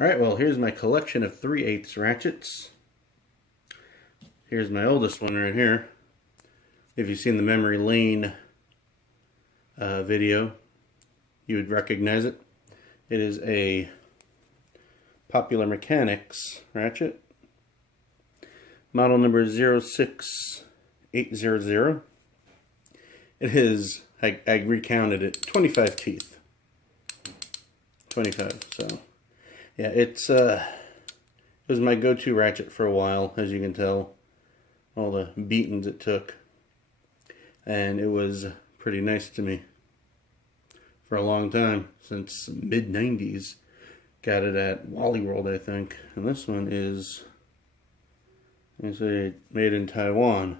Alright, well, here's my collection of 3/8 ratchets. Here's my oldest one right here. If you've seen the Memory Lane video, you would recognize it. It is a Popular Mechanics ratchet. Model number 06800. It is, I recounted it, 25 teeth. 25, so... yeah, it was my go-to ratchet for a while, as you can tell. All the beatings it took. And it was pretty nice to me for a long time, since mid-90s. Got it at Wally World, I think. And this one is, let me say, made in Taiwan.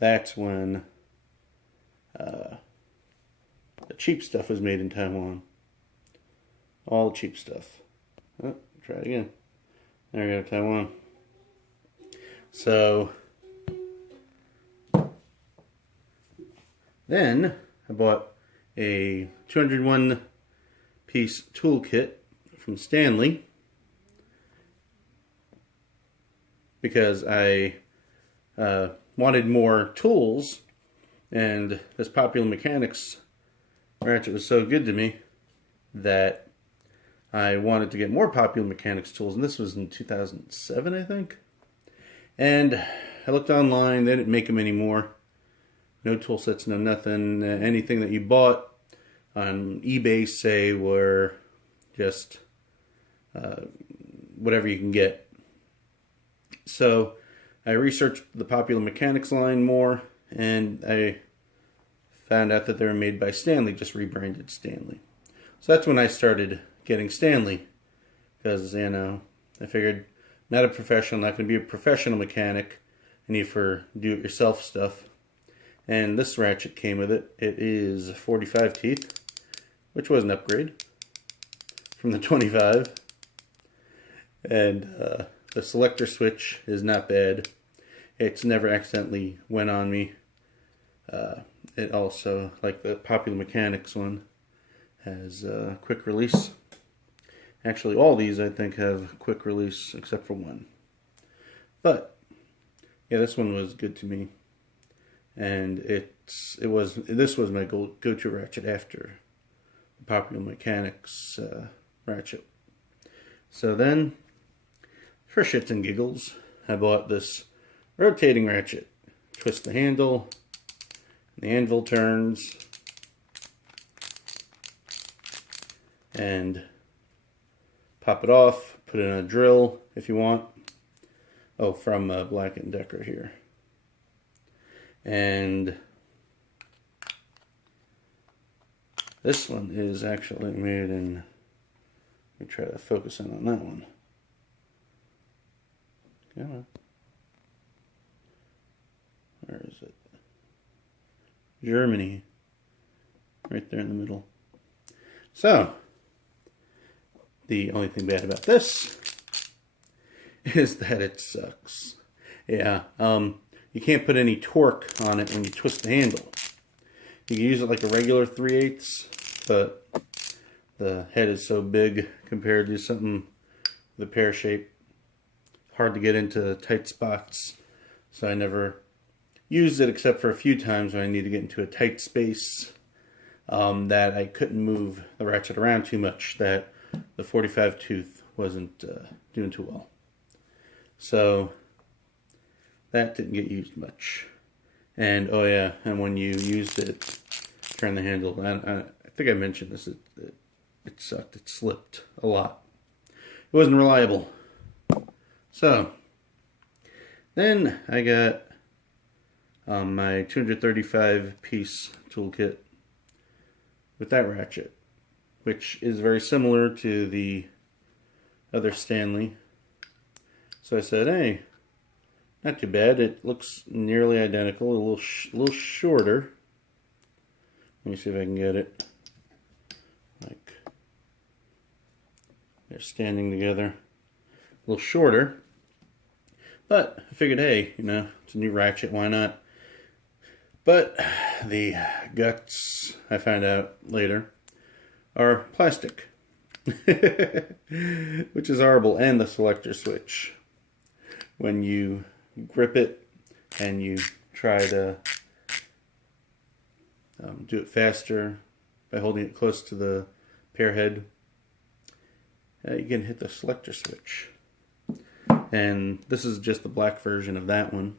That's when the cheap stuff was made in Taiwan. All the cheap stuff. Oh, try it again. There we go, Taiwan. So, then I bought a 201-piece toolkit from Stanley because I wanted more tools, and this Popular Mechanics ratchet was so good to me that I wanted to get more Popular Mechanics tools, and this was in 2007, I think. And I looked online, they didn't make them anymore. No tool sets, no nothing. Anything that you bought on eBay, say, were just whatever you can get. So I researched the Popular Mechanics line more, and I found out that they were made by Stanley, just rebranded Stanley. So that's when I started getting Stanley, because, you know, I figured, not a professional, not going to be a professional mechanic. I need for do-it-yourself stuff. And this ratchet came with it. It is 45 teeth, which was an upgrade from the 25. And the selector switch is not bad. It's never accidentally went on me. It also, like the Popular Mechanics one, has quick release. Actually, all these, I think, have quick release, except for one. But, yeah, this one was good to me. And this was my go-to ratchet after the Popular Mechanics ratchet. So then, for shits and giggles, I bought this rotating ratchet. Twist the handle, and the anvil turns, and pop it off, put it in a drill if you want. Oh, from Black & Decker here. And this one is actually made in, let me try to focus in on that one. Come on. Where is it? Germany. Right there in the middle. So, the only thing bad about this is that it sucks. Yeah, you can't put any torque on it when you twist the handle. You can use it like a regular 3/8, but the head is so big compared to something with a pear shape. Hard to get into tight spots, so I never used it except for a few times when I need to get into a tight space that I couldn't move the ratchet around too much, that the 45 tooth wasn't doing too well. So that didn't get used much. And oh yeah, and when you used it, turn the handle, I think I mentioned this, it sucked, it slipped a lot. It wasn't reliable. So then I got my 235 piece toolkit with that ratchet, which is very similar to the other Stanley. So I said, hey, not too bad. It looks nearly identical, a little shorter. Let me see if I can get it. Like, they're standing together. A little shorter. But I figured, hey, you know, it's a new ratchet, why not? But the guts, I found out later, are plastic. which is horrible. And the selector switch. When you grip it and you try to do it faster by holding it close to the pear head, you can hit the selector switch. And this is just the black version of that one.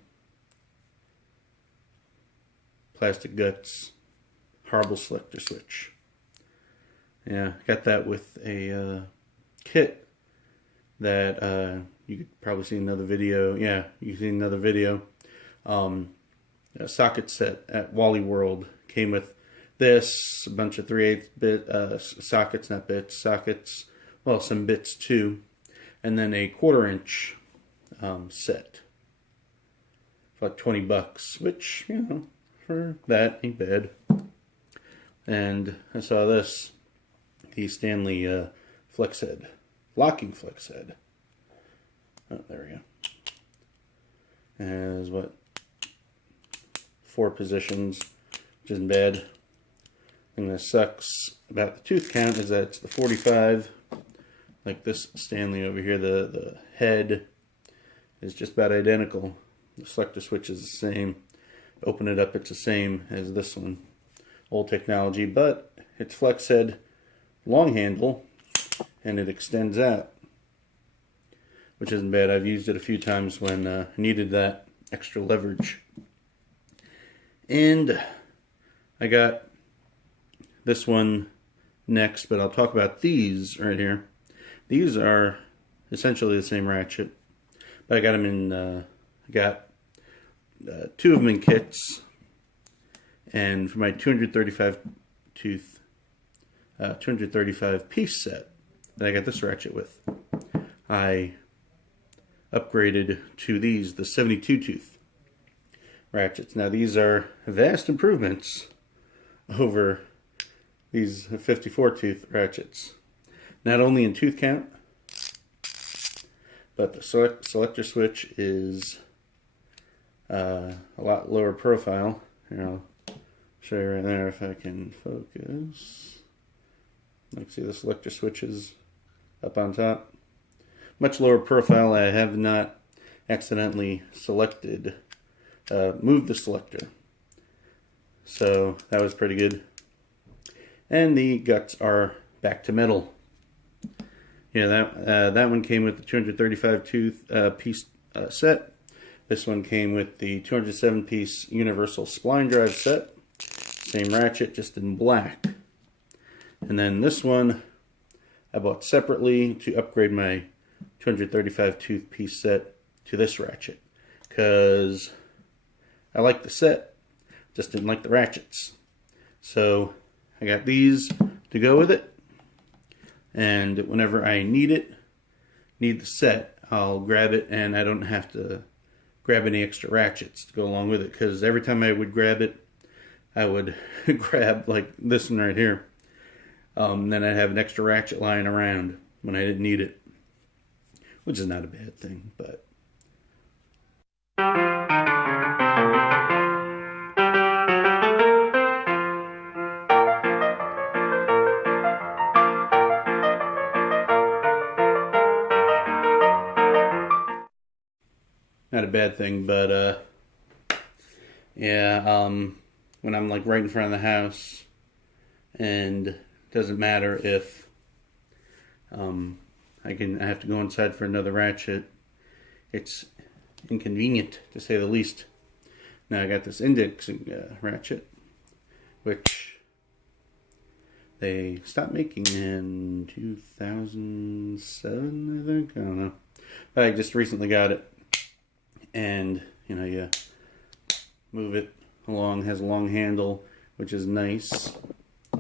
Plastic guts, horrible selector switch. Yeah, got that with a kit that you could probably see another video. Yeah, you can see another video. A socket set at Wally World came with this, a bunch of 3/8 bit sockets, not bits, sockets, well, some bits too, and then a 1/4" set for like $20, which, you know, for that ain't bad. And I saw this, the Stanley flex head, locking flex head. Oh, there we go. Has what, 4 positions, which isn't bad. The thing that sucks about the tooth count is that it's the 45. Like this Stanley over here, the head is just about identical. The selector switch is the same. Open it up, it's the same as this one. Old technology, but it's flex head, long handle, and it extends out, which isn't bad. I've used it a few times when I needed that extra leverage. And I got this one next, but I'll talk about these right here. These are essentially the same ratchet, but I got them in, I got 2 of them in kits, and for my 235 tooth, 235 piece set that I got this ratchet with, I upgraded to these, the 72 tooth ratchets. Now these are vast improvements over these 54 tooth ratchets. Not only in tooth count, but the selector switch is a lot lower profile. Here, I'll show you right there if I can focus. Let's see, the selector switch is up on top. Much lower profile. I have not accidentally selected, moved the selector. So that was pretty good. And the guts are back to metal. Yeah, that one came with the 235 tooth piece set. This one came with the 207 piece universal spline drive set. Same ratchet, just in black. And then this one I bought separately to upgrade my 235 tooth piece set to this ratchet, because I like the set, just didn't like the ratchets. So I got these to go with it, and whenever I need the set, I'll grab it, and I don't have to grab any extra ratchets to go along with it, because every time I would grab it, I would grab like this one right here. Then I'd have an extra ratchet lying around when I didn't need it, which is not a bad thing, but not a bad thing. But yeah, when I'm like right in front of the house, and it doesn't matter if I have to go inside for another ratchet, it's inconvenient to say the least. Now I got this indexing ratchet, which they stopped making in 2007, I think. I don't know, but I just recently got it. And you know, you move it along, has a long handle, which is nice.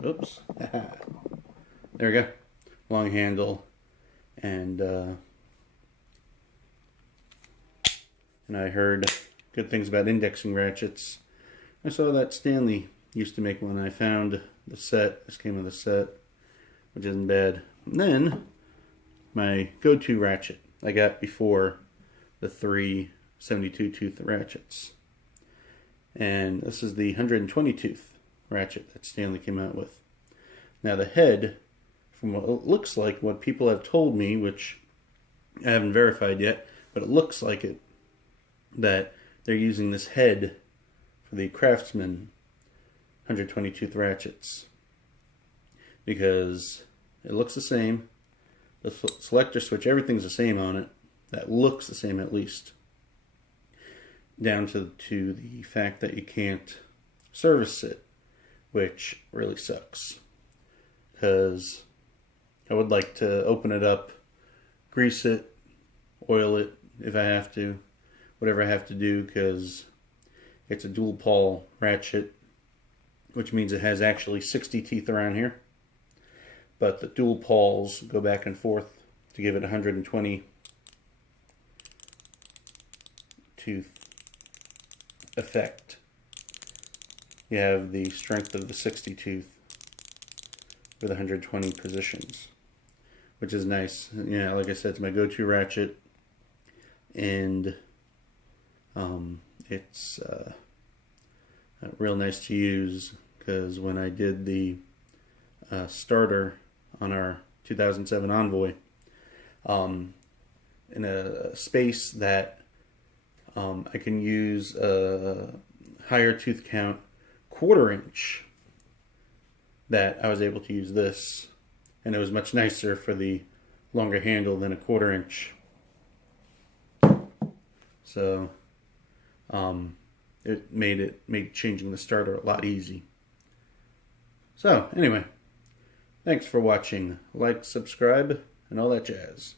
Oops. There we go. Long handle. And I heard good things about indexing ratchets. I saw that Stanley used to make one. I found the set. This came with a set, which isn't bad. And then my go-to ratchet I got before the 3 72 tooth ratchets, and this is the 120 tooth ratchet that Stanley came out with. Now the head from what it looks like, what people have told me, which I haven't verified yet, but it looks like it, that they're using this head for the Craftsman 120 tooth ratchets, because it looks the same. The selector switch, everything's the same on it. That looks the same, at least, down to the fact that you can't service it, which really sucks, because I would like to open it up, grease it, oil it if I have to, whatever I have to do, because it's a dual pawl ratchet, which means it has actually 60 teeth around here, but the dual pawls go back and forth to give it 120 tooth effect. You have the strength of the 60 tooth with 120 positions, which is nice. Yeah, like I said, it's my go-to ratchet, and it's real nice to use, because when I did the starter on our 2007 Envoy, in a space that I can use a higher tooth count 1/4 inch, that I was able to use this, and it was much nicer for the longer handle than a 1/4 inch. So it made changing the starter a lot easy. So anyway, thanks for watching. Like, subscribe, and all that jazz.